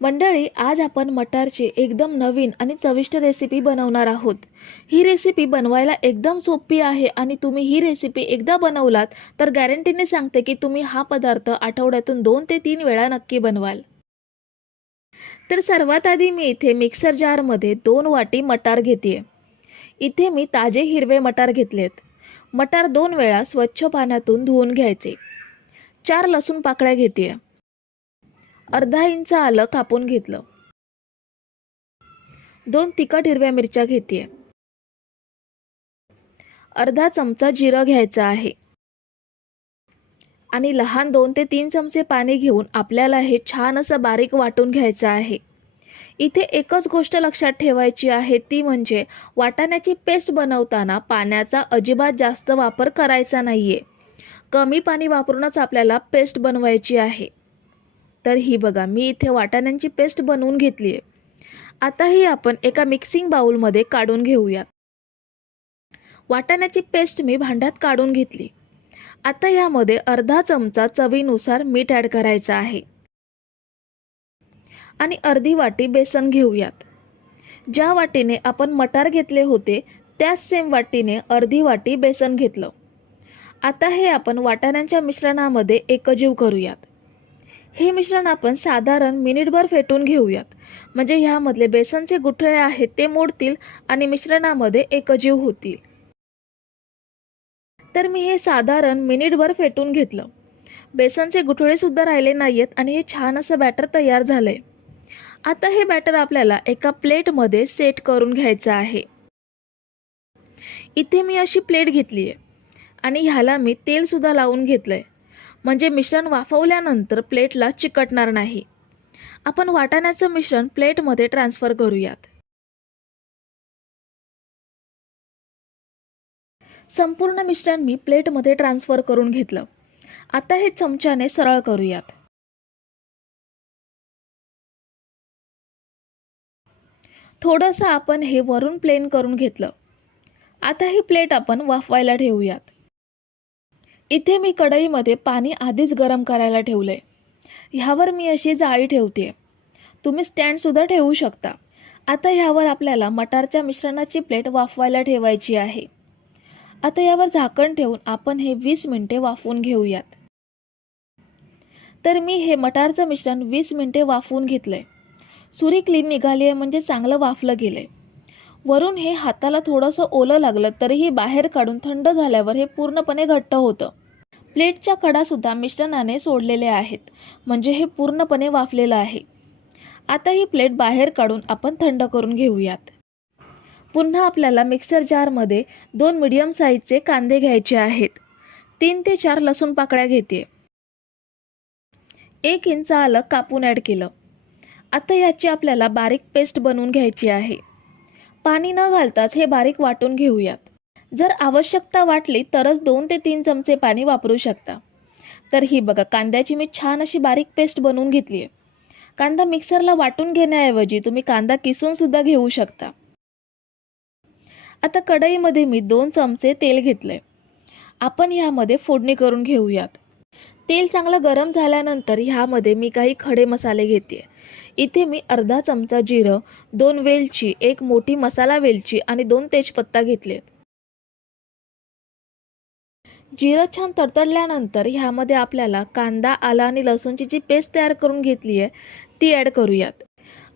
मंडळी आज आपण मटारची एकदम नवीन आणि चविष्ट रेसिपी बनवणार आहोत. ही रेसिपी बनवायला एकदम सोपी आहे आणि तुम्ही ही रेसिपी एकदा बनवलात तर गॅरंटीने सांगते की तुम्ही हा पदार्थ आठवड्यातून दोन ते तीन वेळा नक्की बनवाल. तर सर्वात आधी मी इथे मिक्सर जारमध्ये दोन वाटी मटार घेते इथे मी ताजे हिरवे मटार घेतलेत. मटार दोन वेळा स्वच्छ पाण्यातून धुवून घ्यायचे. चार लसूण पाकळ्या घेते अर्धा इंच आलं कापून घेतलं. दोन तिखट हिरव्या मिरच्या घेते अर्धा चमचा जिरं घ्यायचं आहे. आणि लहान दोन ते तीन चमचे पाणी घेऊन आपल्याला हे छान असं बारीक वाटून घ्यायचं आहे. इथे एकच गोष्ट लक्षात ठेवायची आहे ती म्हणजे वाटाण्याची पेस्ट बनवताना पाण्याचा अजिबात जास्त वापर करायचा नाही आहे कमी पाणी वापरूनच आपल्याला पेस्ट बनवायची आहे. तर ही बघा मी इथे वाटाण्यांची पेस्ट बनवून घेतली आहे. आता ही आपण एका मिक्सिंग बाउलमध्ये काढून घेऊयात वाटाण्याची पेस्ट मी भांड्यात काढून घेतली. आता यामध्ये अर्धा चमचा चवीनुसार मीठ ॲड करायचं आहे. आणि अर्धी वाटी बेसन घेऊयात. ज्या वाटीने आपण मटार घेतले होते त्याच सेम वाटीने अर्धी वाटी बेसन घेतलं. आता हे आपण वाटाण्यांच्या मिश्रणामध्ये एकजीव करूयात. हे मिश्रण आपण साधारण मिनिटभर फेटून घेऊयात. म्हणजे ह्यामधले बेसनचे गुठळे आहेत ते मोडतील आणि मिश्रणामध्ये एकजीव होतील. तर मी हे साधारण मिनिटभर फेटून घेतलं. बेसनचे गुठळेसुद्धा राहिले नाही आहेत आणि हे छान असं बॅटर तयार झालं आहे आता हे बॅटर आपल्याला एका प्लेटमध्ये सेट करून घ्यायचं आहे. इथे मी अशी प्लेट घेतली आहे आणि ह्याला मी तेलसुद्धा लावून घेतलं आहे म्हणजे मिश्रण वाफवल्यानंतर प्लेटला चिकटणार नाही. आपण वाटाण्याचं मिश्रण प्लेटमध्ये ट्रान्सफर करूयात. संपूर्ण मिश्रण मी प्लेटमध्ये ट्रान्सफर करून घेतलं. आता हे चमच्याने सरळ करूयात. थोडंसं आपण हे वरून प्लेन करून घेतलं. आता ही प्लेट आपण वाफवायला ठेवूयात. इथे मी कढईमध्ये पाणी आधीच गरम करायला ठेवलं आहे ह्यावर मी अशी जाळी ठेवते. तुम्ही स्टँडसुद्धा ठेवू शकता. आता ह्यावर आपल्याला मटारच्या मिश्रणाची प्लेट वाफवायला ठेवायची आहे. आता यावर झाकण ठेवून आपण हे वीस मिनटे वाफवून घेऊयात. तर मी हे मटारचं मिश्रण वीस मिनटे वाफवून घेतलं आहे सुरी क्लीन निघाली आहे म्हणजे चांगलं वाफलं गेलं आहे वरून हे हाताला थोडंसं ओलं लागलं तरीही बाहेर काढून थंड झाल्यावर हे पूर्णपणे घट्ट होतं. प्लेटच्या कडासुद्धा मिश्रणाने सोडलेले आहेत म्हणजे हे पूर्णपणे वाफलेलं आहे. आता ही प्लेट बाहेर काढून आपण थंड करून घेऊयात. पुन्हा आपल्याला मिक्सर जारमध्ये दोन मिडियम साईजचे कांदे घ्यायचे आहेत. तीन ते चार लसूण पाकळ्या घेते एक इंच आलं कापून ॲड केलं. आता याची आपल्याला बारीक पेस्ट बनवून घ्यायची आहे. पाणी न घालताच हे बारीक वाटून घेऊयात. जर आवश्यकता वाटली तरच दोन ते तीन चमचे पाणी वापरू शकता. तर ही बघा कांद्याची मी छान अशी बारीक पेस्ट बनवून घेतली आहे कांदा मिक्सरला वाटून घेण्याऐवजी तुम्ही कांदा किसूनसुद्धा घेऊ शकता. आता कढईमध्ये मी दोन चमचे तेल घेतले आपण ह्यामध्ये फोडणी करून घेऊयात. तेल चांगलं गरम झाल्यानंतर ह्यामध्ये मी काही खडे मसाले घेते इथे मी अर्धा चमचा जिरं दोन वेलची एक मोठी मसाला वेलची आणि दोन तेजपत्ता घेतलेत. जिरं छान तडतडल्यानंतर ह्यामध्ये आपल्याला कांदा आला आणि लसूणची जी पेस्ट तयार करून घेतली आहे ती ॲड करूयात.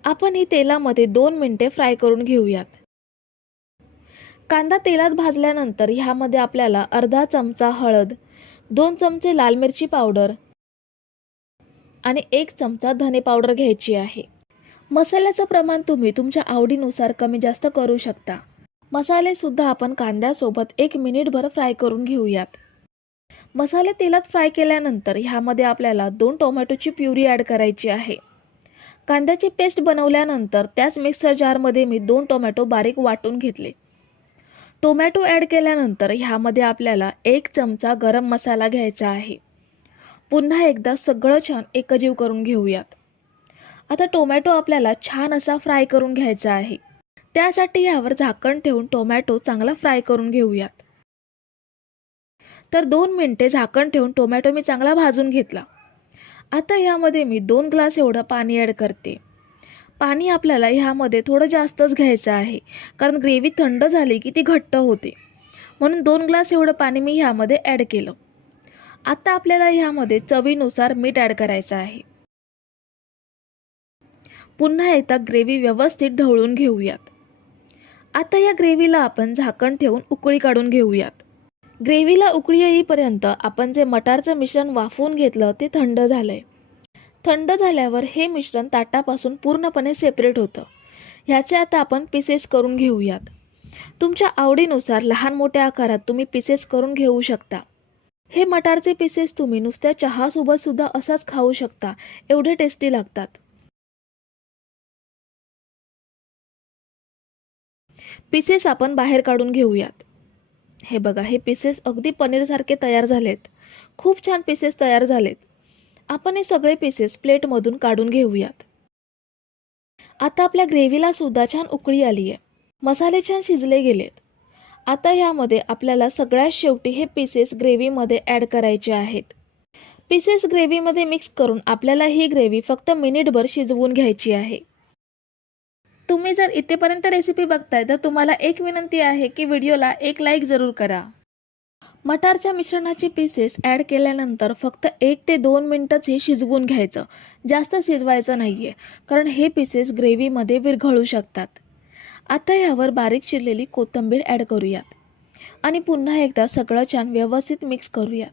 आपण ही तेलामध्ये दोन मिनटे फ्राय करून घेऊयात. कांदा तेलात भाजल्यानंतर ह्यामध्ये आपल्याला अर्धा चमचा हळद दोन चमचे लाल मिरची पावडर आणि एक चमचा धने पावडर घ्यायची आहे. मसाल्याचं प्रमाण तुम्ही तुमच्या आवडीनुसार कमी जास्त करू शकता. मसालेसुद्धा आपण कांद्यासोबत एक मिनिटभर फ्राय करून घेऊयात. मसाले तेलात फ्राय केल्यानंतर ह्यामध्ये आपल्याला दोन टोमॅटोची प्युरी ॲड करायची आहे. कांद्याची पेस्ट बनवल्यानंतर त्याच मिक्सर जारमध्ये मी दोन टोमॅटो बारीक वाटून घेतले. टोमॅटो ॲड केल्यानंतर ह्यामध्ये आपल्याला एक चमचा गरम मसाला घ्यायचा आहे. पुन्हा एकदा सगळं छान एकजीव करून घेऊयात. आता टोमॅटो आपल्याला छान असा फ्राय करून घ्यायचा आहे. त्यासाठी यावर झाकण ठेवून टोमॅटो चांगला फ्राय करून घेऊयात. तर दोन मिनटे झाकण ठेवून टोमॅटो मी चांगला भाजून घेतला. आता यामध्ये मी दोन ग्लास एवढं पाणी ॲड करते. पाणी आपल्याला ह्यामध्ये थोडं जास्तच घ्यायचं आहे कारण ग्रेव्ही थंड झाली की ती घट्ट होते. म्हणून दोन ग्लास एवढं पाणी मी ह्यामध्ये ॲड केलं. आता आपल्याला ह्यामध्ये चवीनुसार मीठ ॲड करायचं आहे. पुन्हा एकदा ग्रेव्ही व्यवस्थित ढवळून घेऊयात. आता या ग्रेव्हीला आपण झाकण ठेवून उकळी काढून घेऊयात. ग्रेव्हीला उकळी येईपर्यंत आपण जे मटारचं मिश्रण वाफवून घेतलं ते थंड झालंय. थंड झाल्यावर हे मिश्रण ताटापासून पूर्णपणे सेपरेट होतं. ह्याचे आता आपण पीसेस करून घेऊयात. तुमच्या आवडीनुसार लहान मोठ्या आकारात तुम्ही पीसेस करून घेऊ शकता. हे मटारचे पीसेस तुम्ही नुसत्या चहासोबत सुद्धा असाच खाऊ शकता. एवढे टेस्टी लागतात. पीसेस आपण बाहेर काढून घेऊयात. हे बघा हे पीसेस अगदी पनीरसारखे तयार झालेत. खूप छान पीसेस तयार झालेत. आपण हे सगळे पीसेस प्लेटमधून काढून घेऊयात. आता आपल्या ग्रेव्हीला सुद्धा छान उकळी आली आहे मसाले छान शिजले गेलेत. आता ह्यामध्ये आपल्याला सगळ्यात शेवटी हे पीसेस ग्रेव्हीमध्ये ॲड करायचे आहेत. पीसेस ग्रेव्हीमध्ये मिक्स करून आपल्याला ही ग्रेव्ही फक्त मिनिटभर शिजवून घ्यायची आहे. तुम्ही जर इथेपर्यंत रेसिपी बघताय तर तुम्हाला एक विनंती आहे की व्हिडिओला एक लाईक जरूर करा. मटारच्या मिश्रणाचे पीसेस ॲड केल्यानंतर फक्त एक ते दोन मिनटंच हे शिजवून घ्यायचं. जास्त शिजवायचं नाही आहे कारण हे पीसेस ग्रेव्हीमध्ये विरघळू शकतात. आता यावर बारीक चिरलेली कोथिंबीर ॲड करूयात. आणि पुन्हा एकदा सगळं छान व्यवस्थित मिक्स करूयात.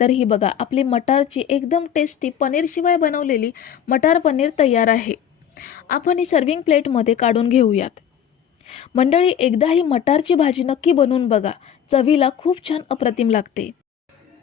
तर ही बघा आपली मटारची एकदम टेस्टी पनीरशिवाय बनवलेली मटार पनीर तयार आहे. आपण ही सर्विंग प्लेटमध्ये काढून घेऊयात. मंडळी एकदा ही मटारची भाजी नक्की बनवून बघा. चवीला खूप छान अप्रतिम लागते.